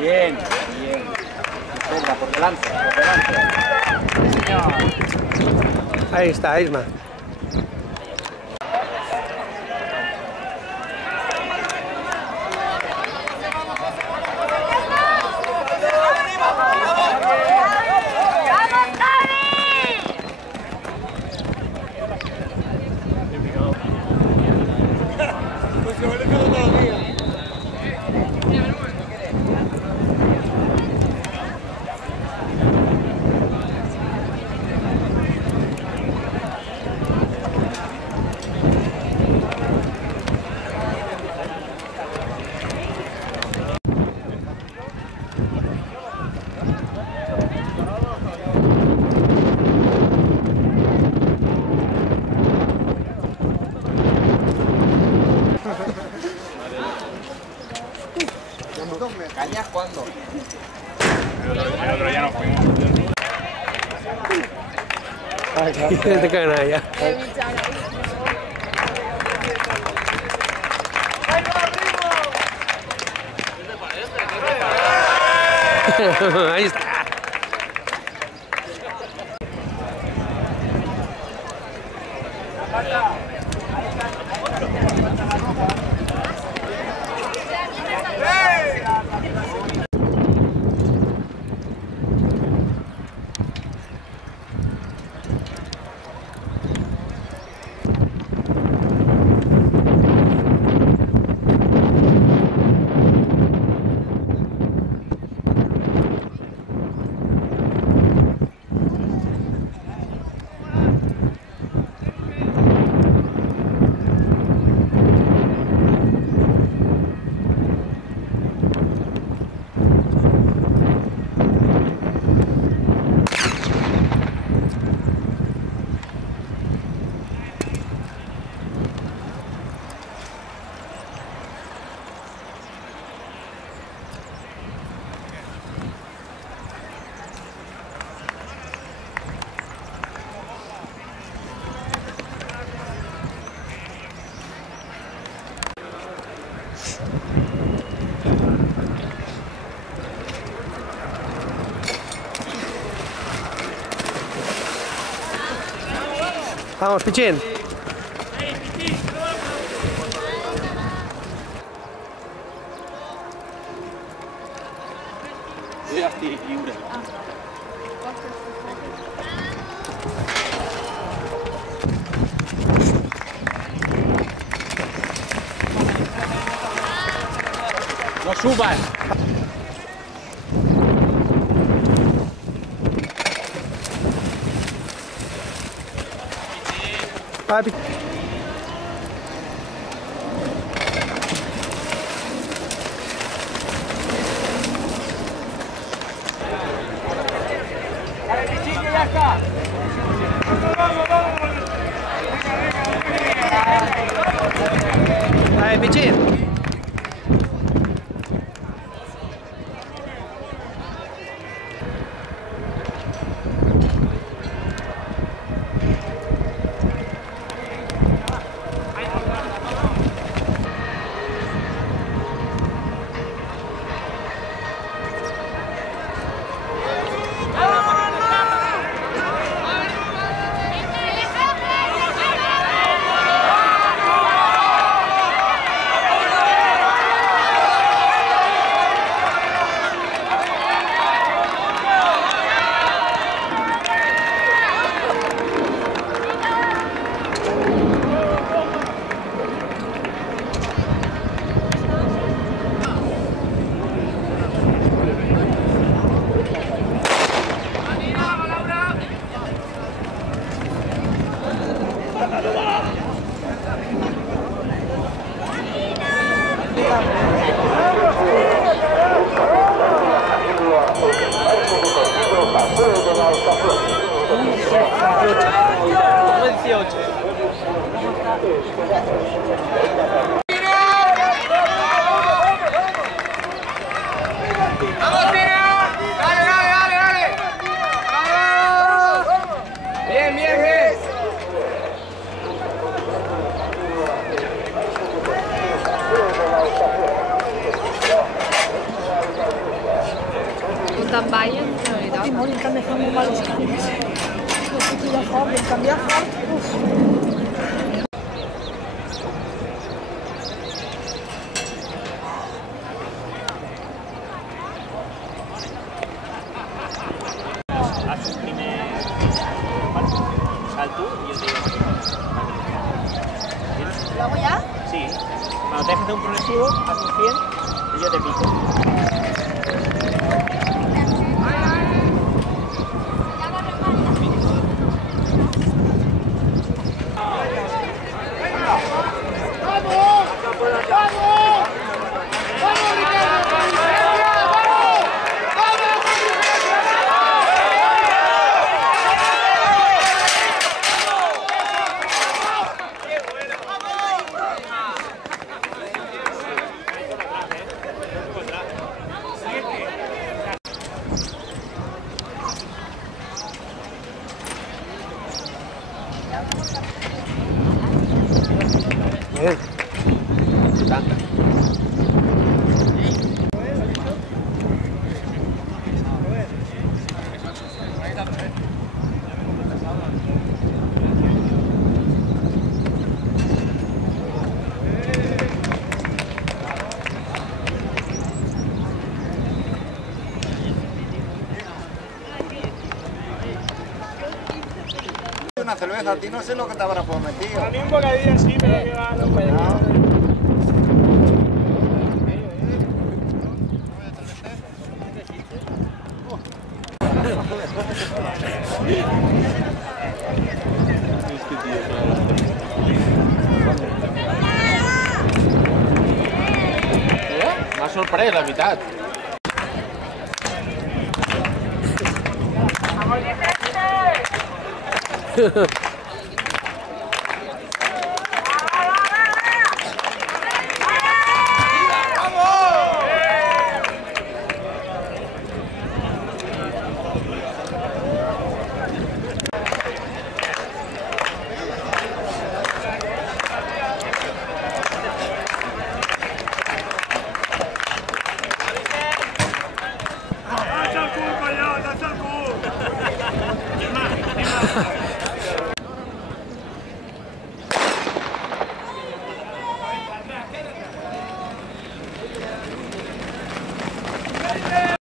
Bien, bien. Venga, por delante, por delante. Sí, señor. Ahí está, Isma. ¿Cañas cuándo? El otro ya no fuimos. Y te caen allá. Ahí está. Vamos, Pichín. ¡No suban! Papi. ¡Ya está! Ahí, Pichín. 18. ¡Vamos, Tino! ¡Dale, dale, dale, dale! ¡Vamos! Bien, bien, bien. Porten Bayern, de veritat. I molt, també fa molt mal els canvis. No sé qui fort, vam canviar fort. Uf. Haz un primer salto y yo te digo. ¿Lo hago ya? Sí. Cuando te haces un progresivo, haz un 100 y yo te pico. Bien. Tanta. Una cerveza, a ti no sé lo que te habrá prometido. A mí un bocadillo sí, pero que va, no puede. M'ha sorprès, la veritat. ¡Tacha el cul, allà! ¡Tacha el cul!